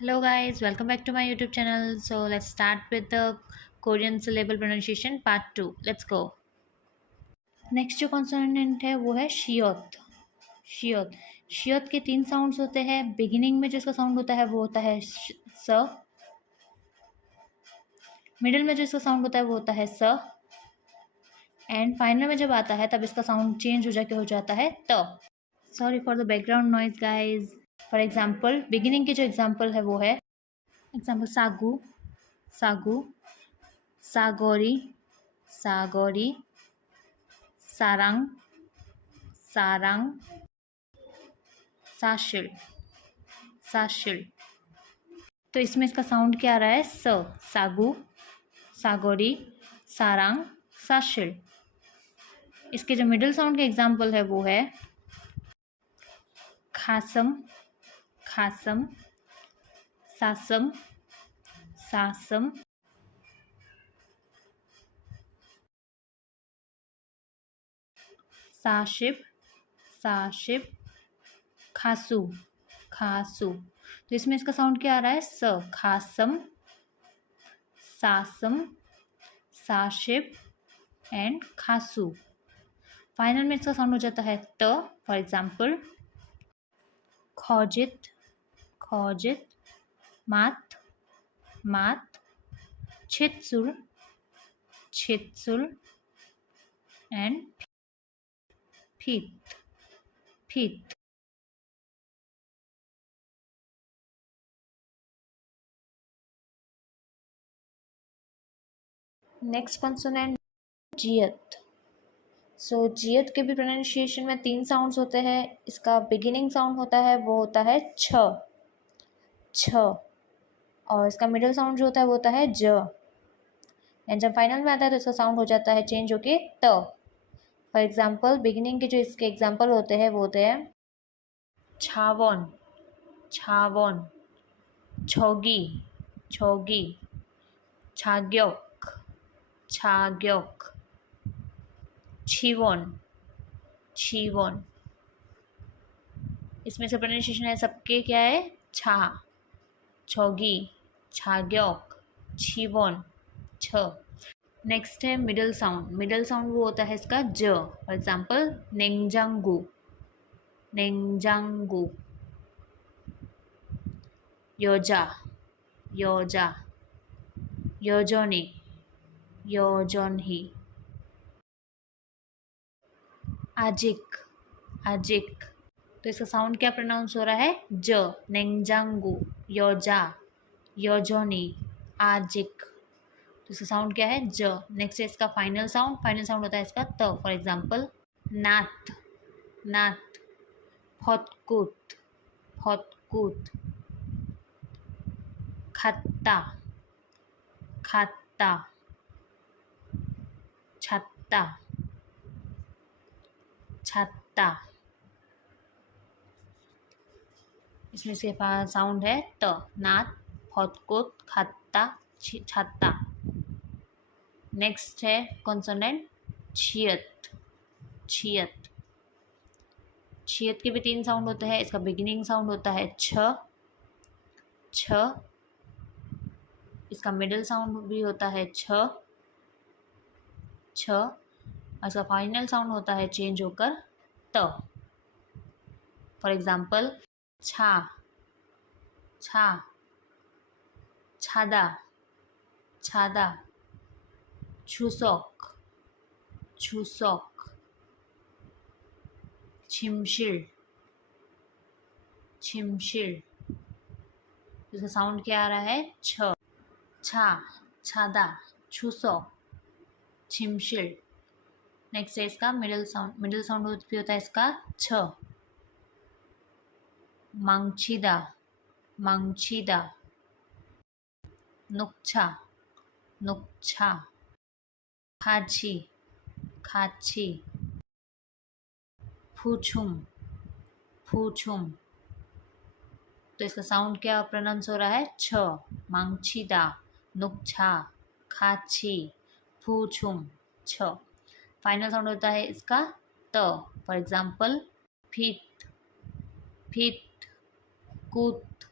Hello guys, welcome back to my YouTube channel. So let's start with the Korean syllable pronunciation part 2. Let's go. Next जो consonant है वो है शियोत. शियोत शियोत के तीन sounds होते हैं. बिगिनिंग में जो इसका साउंड होता है वो होता है स. मिडिल में जो इसका साउंड होता है वो होता है स. एंड फाइनल में जब आता है तब इसका साउंड चेंज हो जाके हो जाता है त. Sorry for the background noise guys. For example beginning की जो एग्जाम्पल है वो है एग्जाम्पल सागू, सागू, सागोरी, सागोरी, सारंग, सारंग, साशिल, साशिल. तो इसमें इसका साउंड क्या आ रहा है स. सागू, सागोरी, सारंग, साशिल. इसके जो मिडिल साउंड के एग्जाम्पल है वो है खासम, खासम, सासम, सासम, साशिब, साशिब, खासू, खासू. तो इसमें इसका साउंड क्या आ रहा है स. खासम, सासम, साशिब एंड खासू. फाइनल में इसका साउंड हो जाता है त. फॉर एग्जाम्पल खोजित, खोजित, मात, मात, छितसुल, छितसुल एंड फीत, फीत. नेक्स्ट कॉन्सोनेंट जियत. सो जियत के भी प्रोनाउंसिएशन में तीन साउंड्स होते हैं. इसका बिगिनिंग साउंड होता है वो होता है छ, छ. और इसका मिडिल साउंड जो होता है वो होता है ज. एंड जब फाइनल में आता है तो इसका साउंड हो जाता है चेंज होके त. फॉर एग्जाम्पल बिगिनिंग के जो इसके एग्जाम्पल होते हैं वो होते हैं छावन, छावन, छोगी, छोगी, छाग्योक, छाग्योक, छिवन, छिवन. इसमें से प्रोनाउंसिएशन है सबके क्या है छा, छोगी, छाग्योक, छिवन, छ. नेक्स्ट है मिडल साउंड. मिडल साउंड वो होता है इसका ज. फॉर एग्जाम्पल नेंजांगू, नेंजांगू, योजा, योजा, योजोनी, योजोनही, आजिक, आजिक. तो इसका साउंड क्या प्रोनाउंस हो रहा है ज. नेंजांगू, योजा, योजोनी, आजिक. तो इसका साउंड क्या है ज. नेक्स्ट है इसका फाइनल साउंड. फाइनल साउंड होता है इसका त. फॉर एग्जाम्पल नाथ, नाथ, फतकुत, फतकुत, खत्ता, खत्ता, छत्ता, छत्ता. इसमें से साउंड है त. नाथ, फतकुत, खत्ता, छत्ता. नेक्स्ट है कॉन्सोनेंट छियत, छियत. छियत के भी तीन साउंड होते हैं. इसका बिगिनिंग साउंड होता है छ, छ. इसका मिडिल साउंड भी होता है छ, छ. इसका फाइनल साउंड होता है चेंज होकर त. फॉर एग्जाम्पल छा, छा, छादा, छादा, छुसोक, छुसोक, छिमशिल, छिमशिल. इसका साउंड क्या आ रहा है छ, छा, छादा, छुसोक, छिमशिल. नेक्स्ट है इसका मिडिल साउंड. मिडिल साउंड भी होता है इसका छ. मांगछीदा, मांगछीदा, नुक्छा, नुक्छा, खाची, खाची, फूछुम, फूछुम. तो इसका साउंड क्या प्रोनाउंस हो रहा है छ. मांगछीदा, नुक्छा, खाची, फूछुम, छ. फाइनल साउंड होता है इसका त. फॉर एग्जाम्पल फीत, फीत, कूत,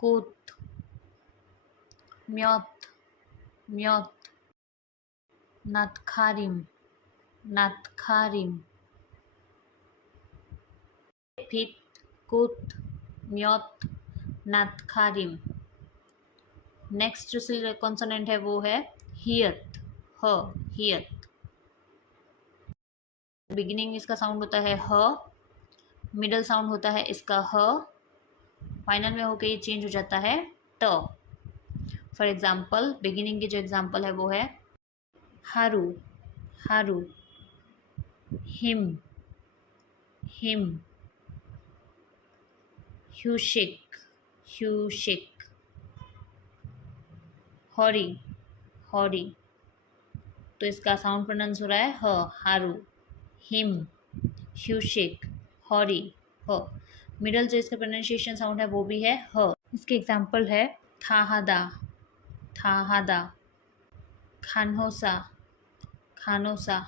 कुत, म्योत, म्योत, नातखारिम, नातखारिम, फित, कुत, म्योत, नातखारिम। नेक्स्ट जो कॉन्सोनेंट है वो है हियत, ह, हियत। बिगिनिंग इसका साउंड होता है ह, मिडल साउंड होता है इसका ह, फाइनल में होकर ये चेंज हो जाता है त। फॉर एग्जाम्पल बिगिनिंग की जो एग्जाम्पल है वो है हारू, हारू, हिम, हिम, ह्यूशिक, ह्यूशिक, हॉरी, हॉरी। तो इसका साउंड प्रोनाउंस हो रहा है ह, हारू, हिम, ह्यूशिक, हॉरी, ह। मिडल जो इसका प्रोनाउंसिएशन साउंड है वो भी है ह। इसके एग्जाम्पल है थाहादा, थाहादा, खानहोसा, खानोसा,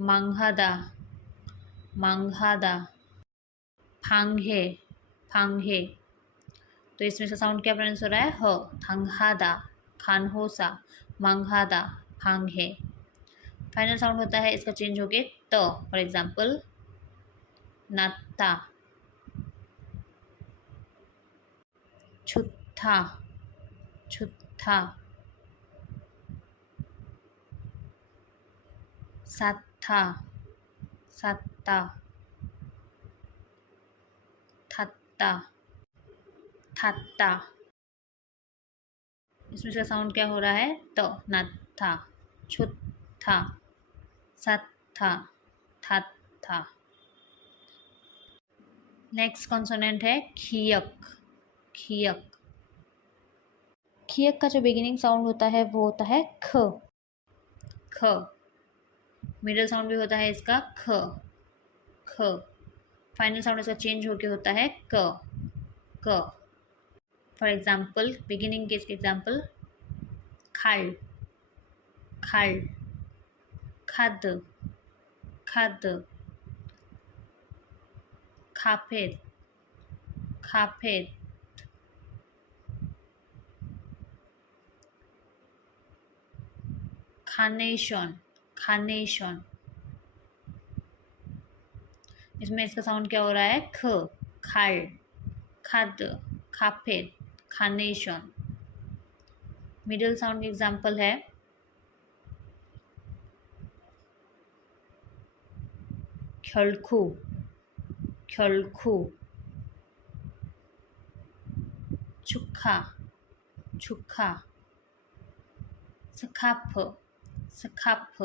मांगहादा, मांगहादा, फांगे, फांगे। तो इसमें से साउंड क्या प्रोनाउंस हो रहा है ह, थांगहादा, खानहोसा, मांगहादा, फांगे। फाइनल साउंड होता है इसका चेंज होके त। फॉर एग्जाम्पल नात्ता, छुत्था, छुत्था, सात्था, सात्ता, थत्ता, थत्ता। इसमें से साउंड क्या हो रहा है त, नात्था, छुत्था, सात्था, थत्था। नेक्स्ट कॉन्सोनेंट है खियक, खियक। खियक का जो बिगिनिंग साउंड होता है वो होता है ख, ख। मिडल साउंड भी होता है इसका ख, ख। फाइनल साउंड इसका चेंज होके होता है क, क। फॉर एग्जाम्पल बिगिनिंग के इसके एग्जाम्पल खाल, खाल, खाद, खाद, खाफेद, खाफेद, खानेशन, खानेशन। इसमें इसका साउंड क्या हो रहा है ख, खाल, खाद, खाफेद, खानेशन। मिडिल साउंड की एग्जाम्पल है ख्यलखू, ख्यलखू, छुखा, छुखा, सखाफ, सखाफ।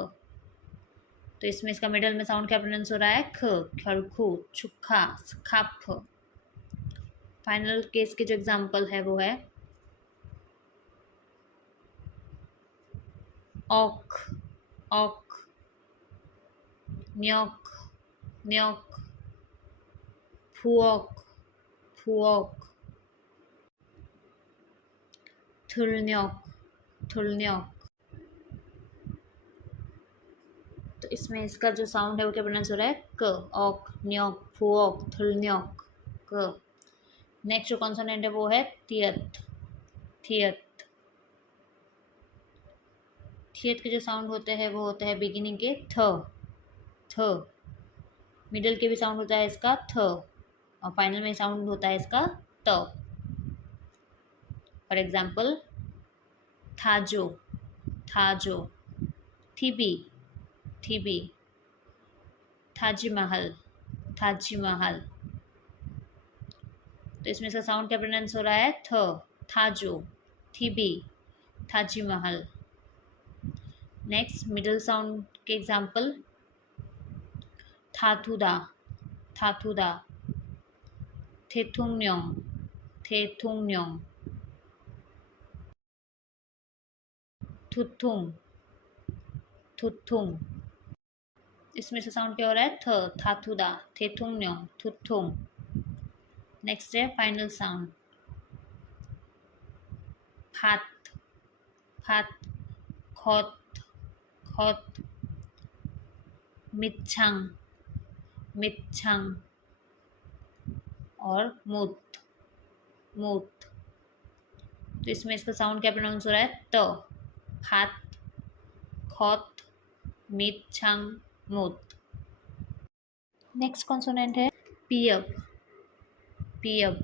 तो इसमें इसका मिडल में साउंड क्या प्रोनाउंस हो रहा है ख, ख्यलखू, छुखा, सखाफ। फाइनल केस के जो एग्जाम्पल है वो है औक, औक, न्योक, न्योक, फुओक, फुओक, थुलन्योक, थुलन्योक। तो इसमें इसका जो साउंड है वो क्या प्रोनाउंस हो रहा है क, औक, न्योक, फुओक, थुलन्योक, क। नेक्स्ट जो कॉन्सोनेंट है वो है थियत, थियत। थियत के जो साउंड होते हैं वो होते हैं बिगिनिंग के थ, थ। मिडल के भी साउंड होता है इसका थ, और फाइनल में साउंड होता है इसका त। फॉर एग्जाम्पल थाजो, थाजो, थीबी, थीबी, थाजी महल, थाजी महल। तो इसमें इसका साउंड क्या प्रोनाउंस हो रहा है थ, थाजो, थीबी, थाजी महल। नेक्स्ट मिडल साउंड के एग्जाम्पल थाथुदा, थाथुदा, थेथुंगन्योंग, थेथुंगन्योंग, थुथुंग, थुथुंग। इसमें से साउंड क्या हो रहा है थ, थाथुदा, थेथुंगन्योंग, थुथुंग। नेक्स्ट है फाइनल साउंड फात, फात, खोत, खोत, मिच्छंग, मिच्छंग, और मुत। मूत। तो इसमें इसका साउंड क्या प्रोनाउंस हो रहा है? त। हाथ, खोत, मीत, छंग, मूत। नेक्स्ट कॉन्सोनेंट है पियब। पियब।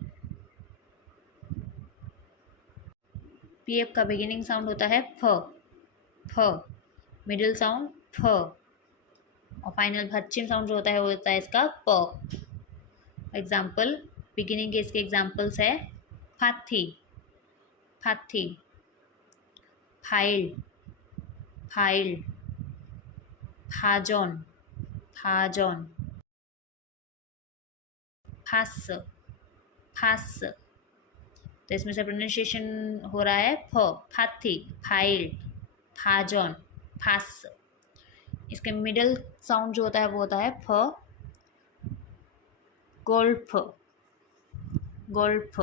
पियब का बिगिनिंग साउंड होता है फ। फ। मिडिल साउंड फ, और फाइनल पश्चिम साउंड जो होता है वो होता है इसका प। एग्जाम्पल, बिगिनिंग के इसके एग्जाम्पल्स है फाथी, फाथी, फाइल, फाइल, फाजोन, फाजोन, फास, फास। तो इसमें से प्रोनाउंसिएशन हो रहा है फ, फाथी, फाइल, फाजोन, फास। इसके मिडिल साउंड जो होता है वो होता है फ, गोल्फ, गोल्फ,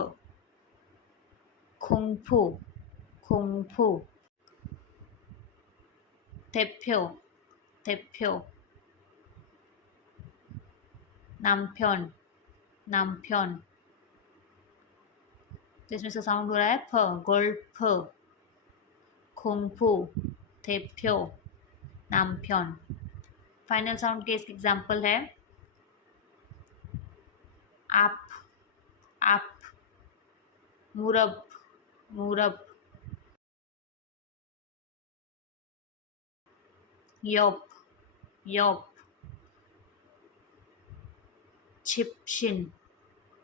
खुंफू, खुंफू, 대표, 대표, 남편, 남편। तो इसमें से साउंड हो रहा है फ, गोल्फ, खुंफू, 대표, 남편। फाइनल साउंड के इसके एग्जाम्पल है आप, आप, मुरब, मुरब, योप, योप, छिपशिन,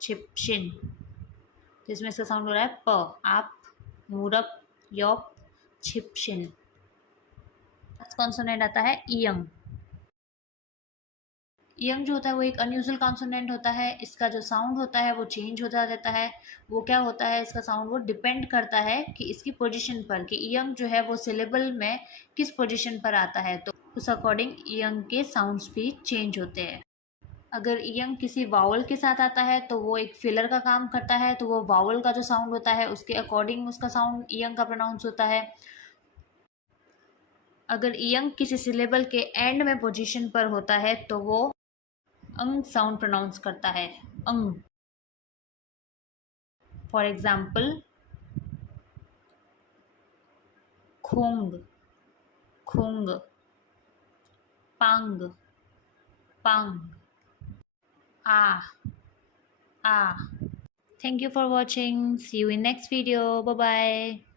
छिपशिन। तो इसमें से साउंड हो रहा है प, आप, मुरब, योप, छिपशिन। कॉन्सोनेंट आता है इयंग। इयंग जो होता है वो एक अनयूजुअल कॉन्सोनेंट होता है। इसका जो साउंड होता है वो चेंज होता रहता है। वो क्या होता है, इसका साउंड वो डिपेंड करता है कि इसकी पोजीशन पर, कि इयंग जो है वो सिलेबल में किस पोजीशन पर आता है, तो उस अकॉर्डिंग इयंग के साउंड्स भी चेंज होते हैं। अगर इयंग किसी वावल के साथ आता है तो वो एक फिलर का काम करता है, तो वो वावल का जो साउंड होता है उसके अकॉर्डिंग उसका साउंड इयंग का प्रोनाउंस होता है। अगर इयंग किसी सिलेबल के एंड में पोजीशन पर होता है तो वो अंग साउंड प्रोनाउंस करता है, अंग। फॉर एग्जाम्पल, खोंग, खोंग, पांग, पांग, आ, आ। Thank you for watching. See you in next video. Bye bye.